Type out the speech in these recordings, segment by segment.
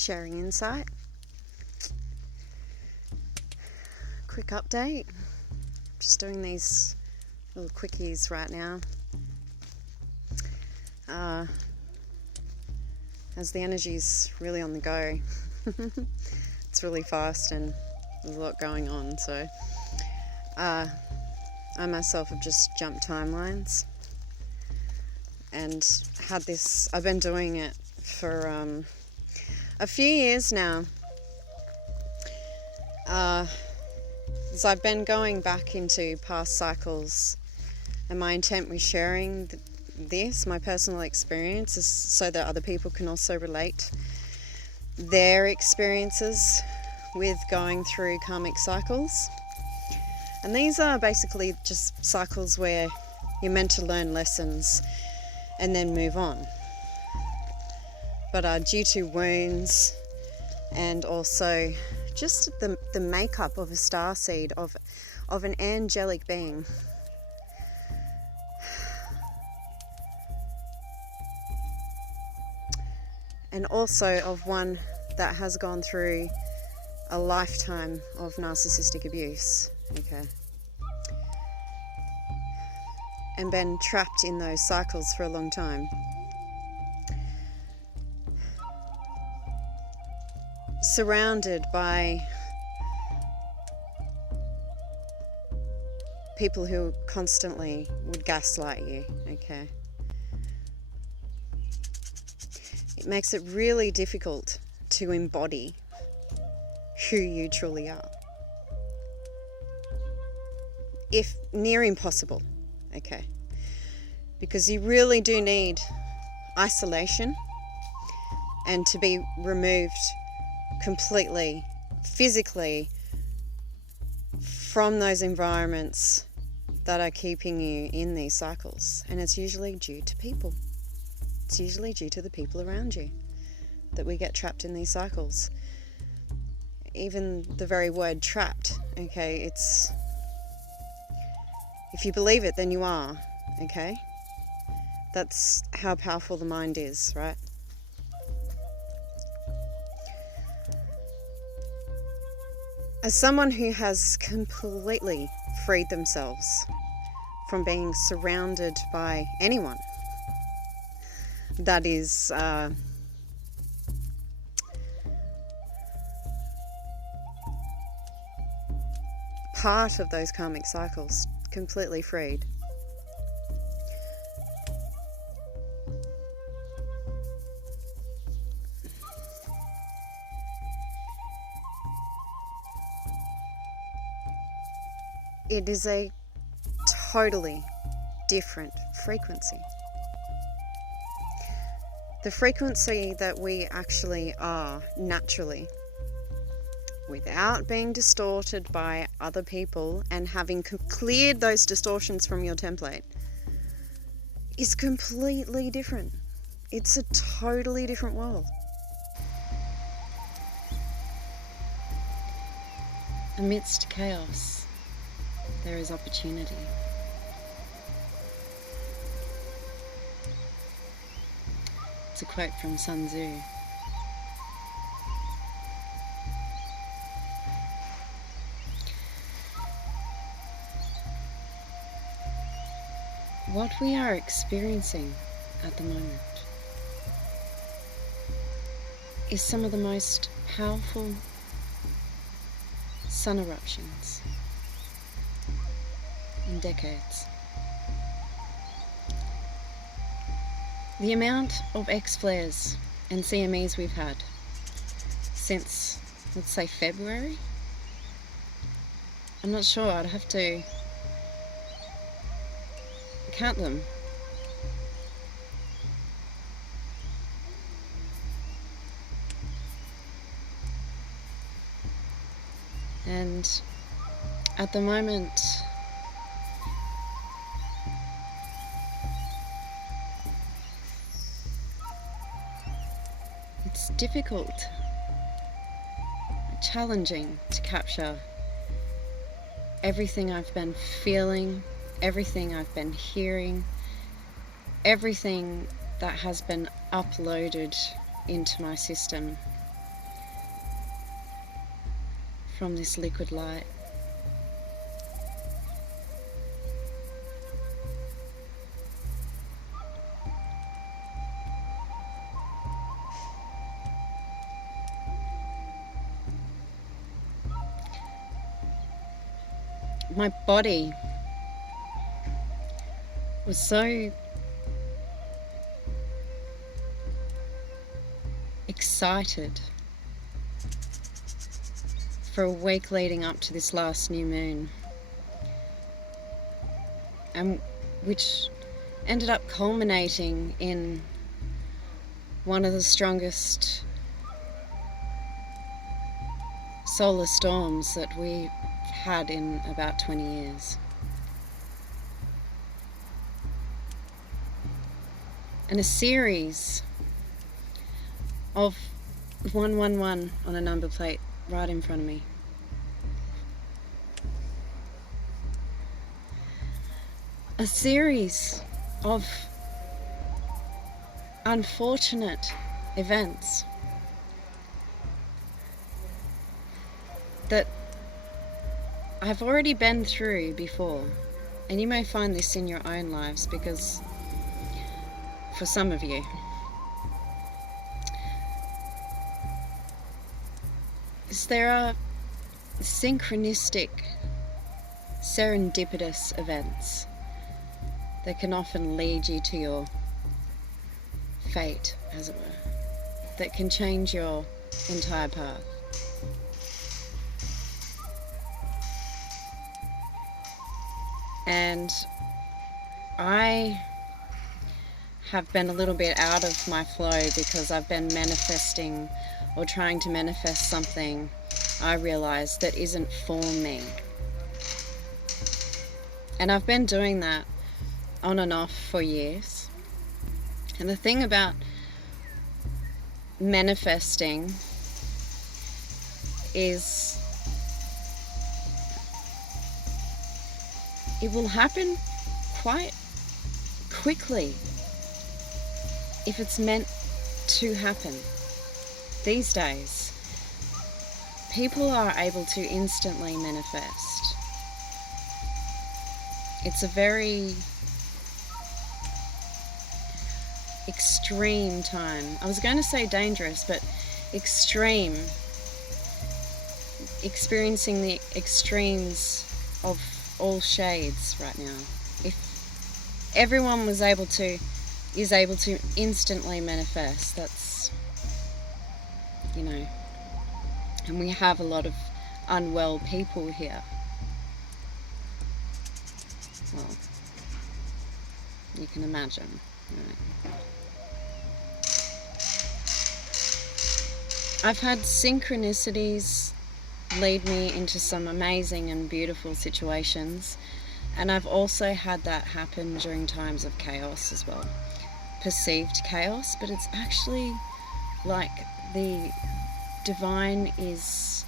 sharing insight. Quick update. Just doing these little quickies right now. As the energy's really on the go. It's really fast and there's a lot going on, so I myself have just jumped timelines and had this. I've been doing it for a few years now. As I've been going back into past cycles, and my intent with sharing this, my personal experience, is so that other people can also relate their experiences with going through karmic cycles. And these are basically just cycles where you're meant to learn lessons and then move on. But due to wounds and also just the makeup of a starseed, of an angelic being, and also of one that has gone through a lifetime of narcissistic abuse, okay, and been trapped in those cycles for a long time. Surrounded by people who constantly would gaslight you, okay. It makes it really difficult to embody who you truly are. If near impossible, okay. Because you really do need isolation and to be removed completely, physically, from those environments that are keeping you in these cycles. And it's usually due to people. It's usually due to the people around you that we get trapped in these cycles. Even the very word trapped, okay, it's, if you believe it, then you are, okay? That's how powerful the mind is, right? As someone who has completely freed themselves from being surrounded by anyone that is part of those karmic cycles, completely freed. It is a totally different frequency. The frequency that we actually are naturally, without being distorted by other people and having cleared those distortions from your template, is completely different. It's a totally different world. Amidst chaos, there is opportunity. It's a quote from Sun Tzu. What we are experiencing at the moment is some of the most powerful sun eruptions in decades. The amount of X-flares and CMEs we've had since, let's say, February, I'm not sure, I'd have to count them. And at the moment, it's difficult, challenging to capture everything I've been feeling, everything I've been hearing, everything that has been uploaded into my system from this liquid light. My body was so excited for a week leading up to this last new moon, and which ended up culminating in one of the strongest solar storms that we've had in about 20 years. And a series of 111 on a number plate right in front of me. A series of unfortunate events that I've already been through before, and you may find this in your own lives, because for some of you, there are synchronistic, serendipitous events that can often lead you to your fate, as it were, that can change your entire path. And I have been a little bit out of my flow because I've been manifesting or trying to manifest something I realise that isn't for me. And I've been doing that on and off for years. And the thing about manifesting is it will happen quite quickly if it's meant to happen. These days, people are able to instantly manifest. It's a very extreme time. I was going to say dangerous, but extreme. Experiencing the extremes of all shades right now. If everyone is able to instantly manifest, that's, and we have a lot of unwell people here. Well, you can imagine, right? I've had synchronicities lead me into some amazing and beautiful situations, and I've also had that happen during times of chaos as well. Perceived chaos, but it's actually like the divine is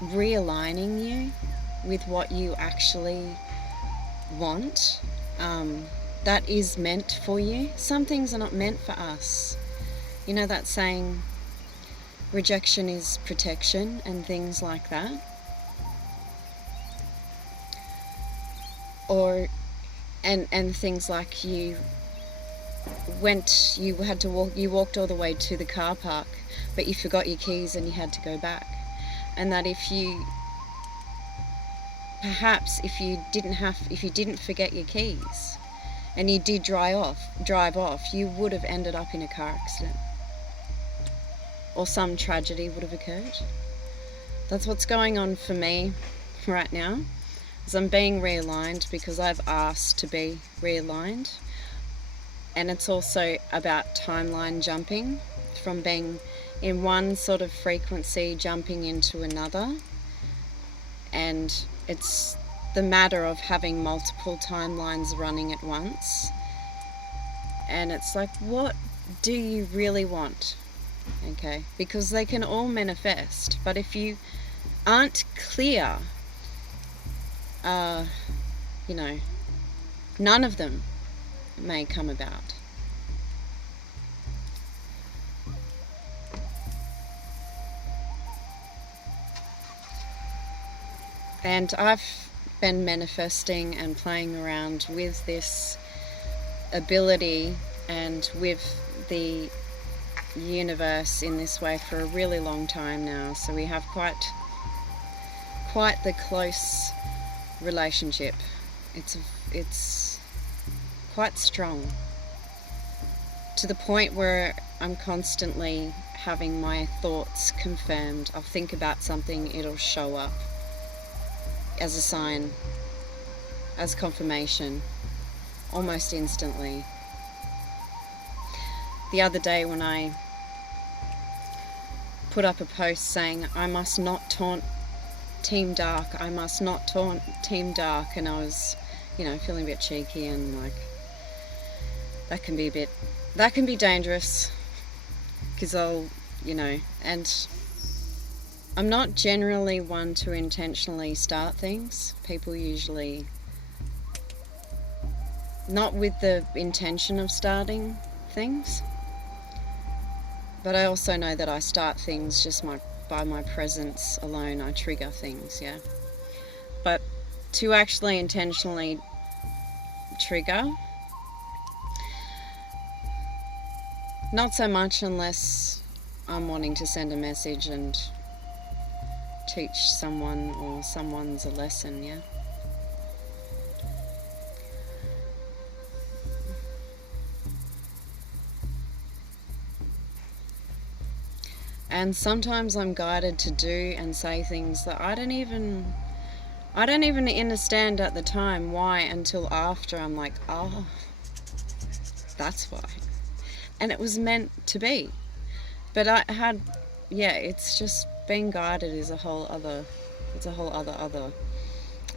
realigning you with what you actually want, that is meant for you. Some things are not meant for us. You know that saying, rejection is protection, and things like that. And things like you walked all the way to the car park, but you forgot your keys and you had to go back. And that if you didn't forget your keys and you did drive off, you would have ended up in a car accident, or some tragedy would have occurred. That's what's going on for me right now, is I'm being realigned because I've asked to be realigned. And it's also about timeline jumping, from being in one sort of frequency jumping into another. And it's the matter of having multiple timelines running at once. And it's like, what do you really want? Okay, because they can all manifest, but if you aren't clear, none of them may come about. And I've been manifesting and playing around with this ability and with the universe in this way for a really long time now. So we have quite the close relationship. It's quite strong, to the point where I'm constantly having my thoughts confirmed. I'll think about something, it'll show up as a sign, as confirmation, almost instantly. The other day when I put up a post saying, I must not taunt Team Dark, I must not taunt Team Dark, and I was, feeling a bit cheeky, and like, that can be dangerous, because and I'm not generally one to intentionally start things. People usually, not with the intention of starting things, but I also know that I start things just by my presence alone. I trigger things, yeah. But to actually intentionally trigger, not so much, unless I'm wanting to send a message and teach someone or someone's a lesson, yeah. And sometimes I'm guided to do and say things that I don't even understand at the time why, until after I'm like, oh, that's why. And it was meant to be. But it's just being guided is a whole other.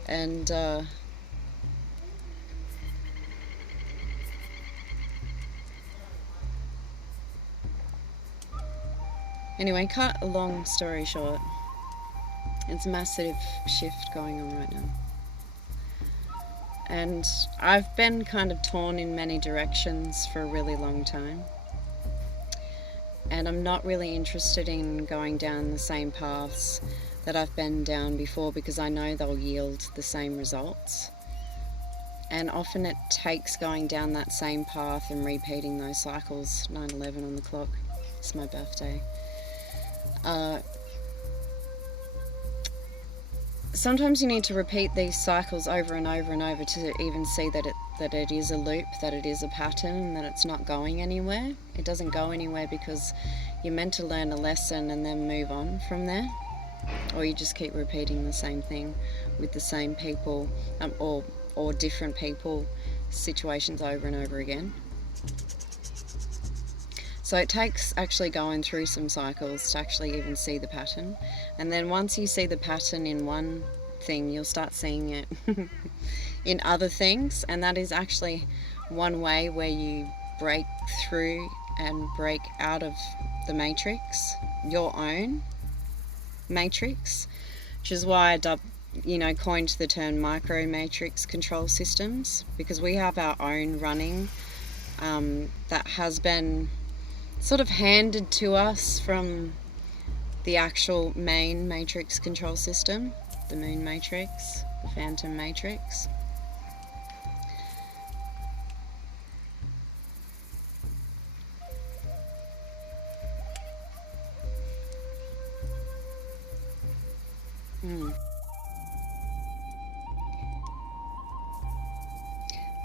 And anyway, cut a long story short, it's a massive shift going on right now. And I've been kind of torn in many directions for a really long time. And I'm not really interested in going down the same paths that I've been down before, because I know they'll yield the same results. And often it takes going down that same path and repeating those cycles. 9/11 on the clock. It's my birthday. Sometimes you need to repeat these cycles over and over and over to even see that it is a loop, that it is a pattern, and that it's not going anywhere. It doesn't go anywhere because you're meant to learn a lesson and then move on from there. Or you just keep repeating the same thing with the same people, or different people, situations over and over again. So it takes actually going through some cycles to actually even see the pattern. And then once you see the pattern in one thing, you'll start seeing it in other things. And that is actually one way where you break through and break out of the matrix, your own matrix, which is why I coined the term micro matrix control systems, because we have our own running that has been sort of handed to us from the actual main matrix control system, the moon matrix, the phantom matrix.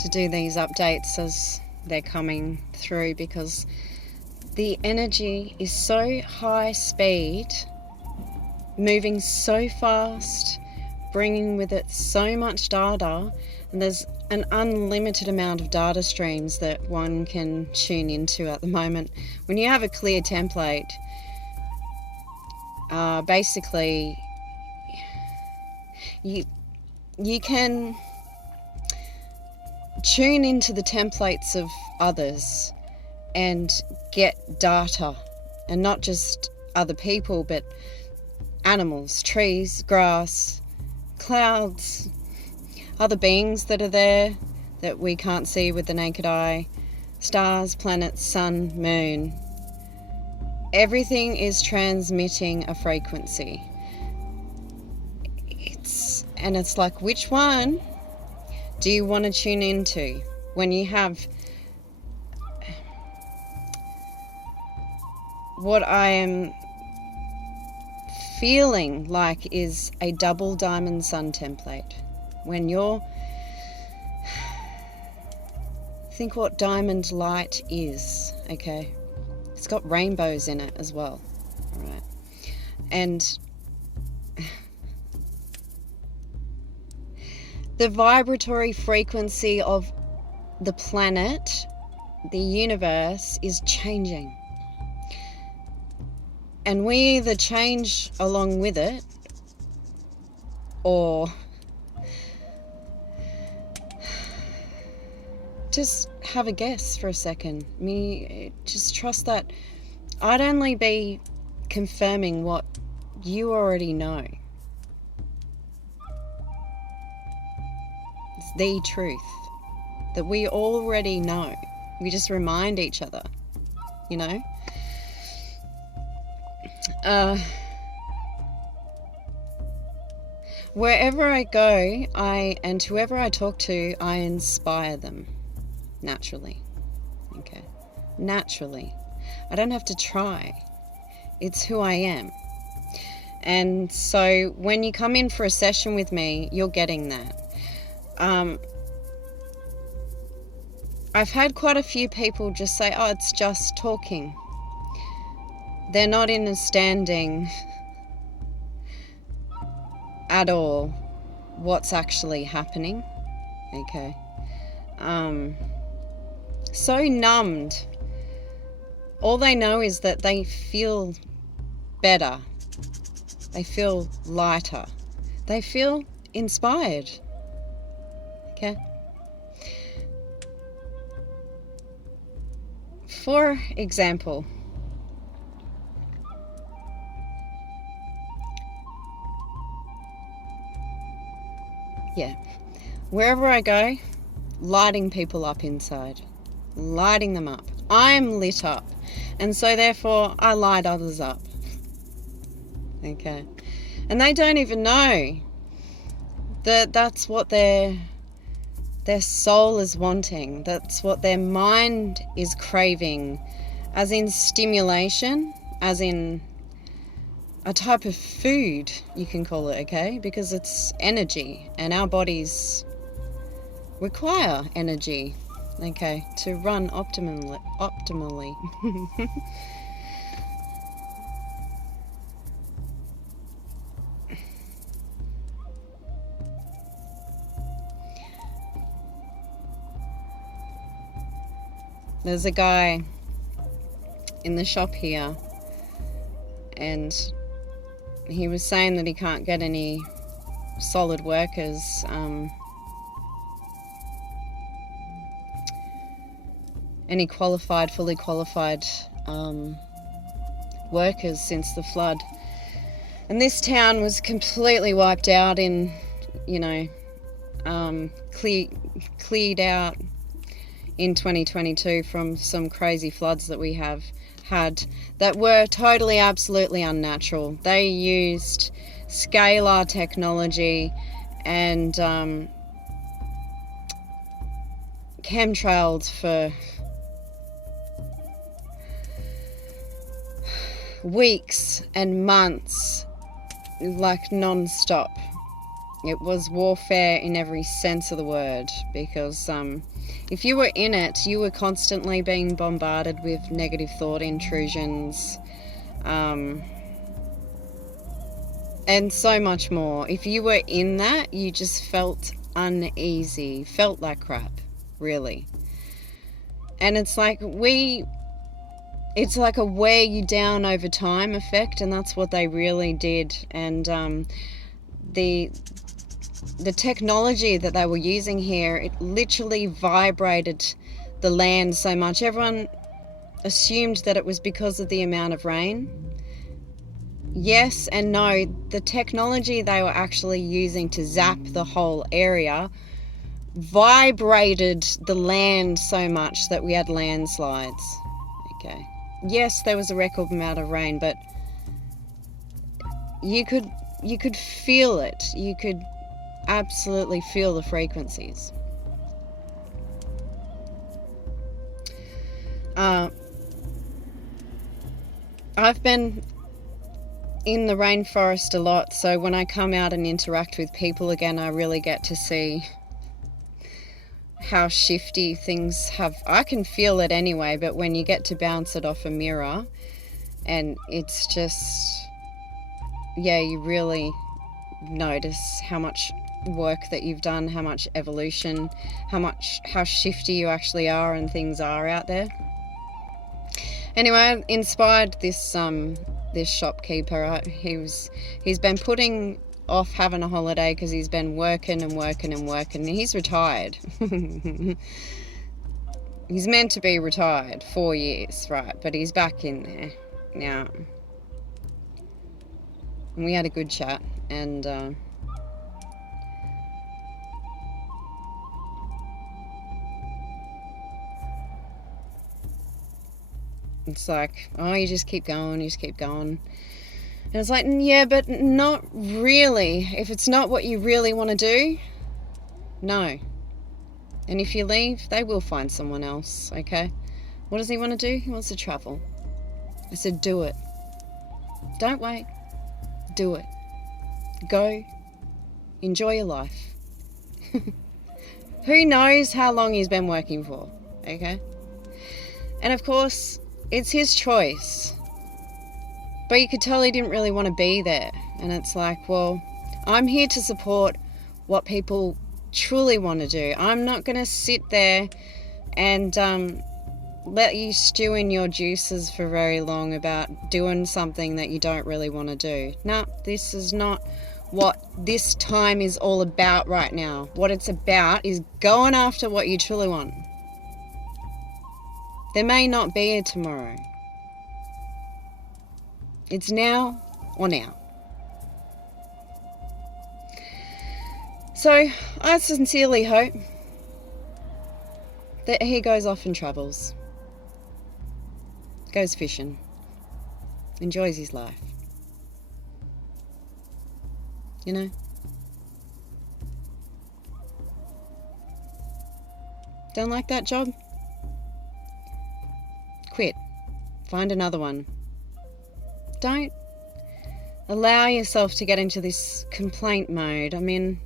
To do these updates as they're coming through, because the energy is so high speed, moving so fast, bringing with it so much data, and there's an unlimited amount of data streams that one can tune into at the moment. When you have a clear template, basically you can tune into the templates of others and get data, and not just other people, but animals, trees, grass, clouds, other beings that are there that we can't see with the naked eye, stars, planets, sun, moon. Everything is transmitting a frequency. And it's like, which one do you want to tune into when you have what I am feeling like is a double diamond sun template? When you're, think what diamond light is, okay? It's got rainbows in it as well, all right? And the vibratory frequency of the planet, the universe, is changing. And we either change along with it, or just have a guess for a second. Just trust that I'd only be confirming what you already know. It's the truth that we already know. We just remind each other, you know? Wherever I go, and whoever I talk to, I inspire them naturally. Okay, naturally. I don't have to try. It's who I am. And so when you come in for a session with me, you're getting that. I've had quite a few people just say, oh, it's just talking. They're not understanding at all what's actually happening. Okay. So numbed. All they know is that they feel better. They feel lighter. They feel inspired. Okay. For example, wherever I go, lighting people up inside, lighting them up. I'm lit up, and so therefore I light others up. Okay, and they don't even know that that's what their soul is wanting. That's what their mind is craving, as in stimulation, as in a type of food, you can call it, okay? Because it's energy, and our bodies require energy, okay, to run optimally. There's a guy in the shop here, and he was saying that he can't get any solid workers, any fully qualified workers since the flood. And this town was completely wiped out in, cleared out in 2022 from some crazy floods that we have had that were totally, absolutely unnatural. They used scalar technology and chemtrails for weeks and months, like non-stop. It was warfare in every sense of the word, because if you were in it, you were constantly being bombarded with negative thought intrusions, and so much more. If you were in that, you just felt uneasy, felt like crap, really. And it's like it's like a wear you down over time effect, and that's what they really did. And the technology that they were using here, it literally vibrated the land so much. Everyone assumed that it was because of the amount of rain. Yes and no. The technology they were actually using to zap the whole area vibrated the land so much that we had landslides. Okay. Yes, there was a record amount of rain, but you could feel it. You could absolutely feel the frequencies. I've been in the rainforest a lot, so when I come out and interact with people again, I really get to see how shifty things have. I can feel it anyway, but when you get to bounce it off a mirror, and it's just, yeah, you really notice how much work that you've done, how much evolution, how shifty you actually are and things are out there. Anyway, I inspired this shopkeeper. He's been putting off having a holiday because he's been working and working and working. He's retired. He's meant to be retired 4 years, right? But he's back in there now. And we had a good chat, and it's like, oh, you just keep going, you just keep going. And it's like, yeah, but not really. If it's not what you really want to do, no. And if you leave, they will find someone else, okay? What does he want to do? He wants to travel. I said, do it. Don't wait. Do it. Go. Enjoy your life. Who knows how long he's been working for, okay? And of course, it's his choice. But you could tell he didn't really want to be there. And it's like, well, I'm here to support what people truly want to do. I'm not going to sit there and let you stew in your juices for very long about doing something that you don't really want to do. No, this is not what this time is all about right now. What it's about is going after what you truly want. There may not be a tomorrow. It's now or now. So I sincerely hope that he goes off and travels, goes fishing, enjoys his life. You know? Don't like that job? Quit. Find another one. Don't allow yourself to get into this complaint mode. I mean,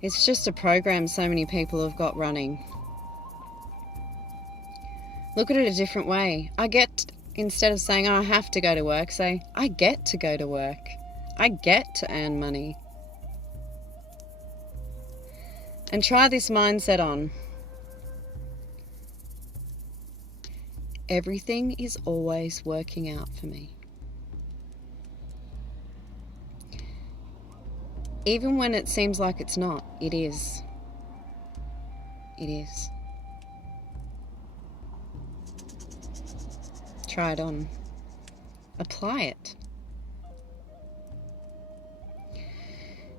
it's just a program so many people have got running. Look at it a different way. Instead of saying, oh, I have to go to work, say, I get to go to work. I get to earn money. And try this mindset on. Everything is always working out for me. Even when it seems like it's not, it is. It is. Try it on. Apply it.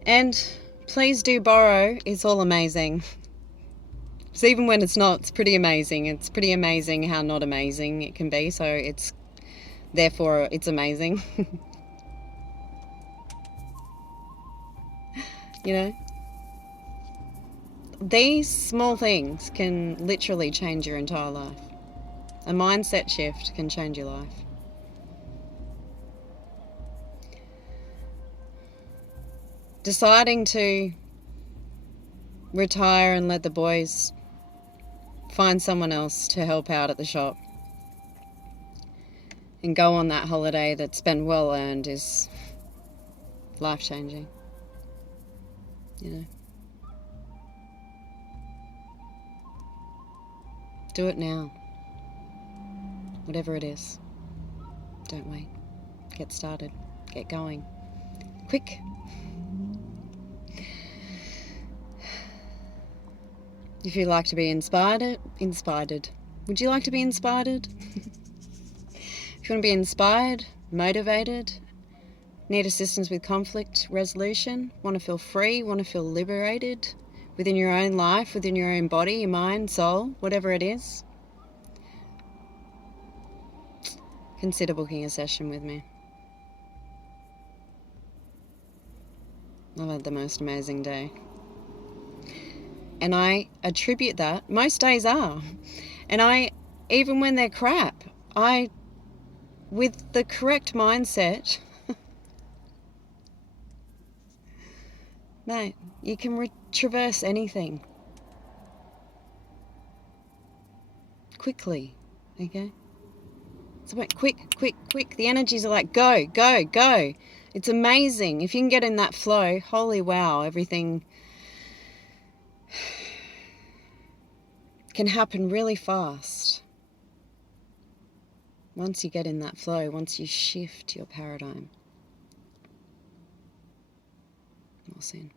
And please do borrow. It's all amazing. So even when it's not, it's pretty amazing. It's pretty amazing how not amazing it can be. So therefore it's amazing. You know? These small things can literally change your entire life. A mindset shift can change your life. Deciding to retire and let the boys find someone else to help out at the shop and go on that holiday that's been well earned is life-changing. You know? Do it now. Whatever it is. Don't wait. Get started. Get going. Quick. If you'd like to be inspired. Would you like to be inspired? If you want to be inspired, motivated, need assistance with conflict resolution, want to feel free, want to feel liberated within your own life, within your own body, your mind, soul, whatever it is, consider booking a session with me. I've had the most amazing day. And I attribute that, most days are. And even when they're crap, with the correct mindset, mate, you can traverse anything quickly, okay? It's about quick. The energies are like, go. It's amazing. If you can get in that flow, holy wow, everything can happen really fast. Once you get in that flow, once you shift your paradigm. Well seen.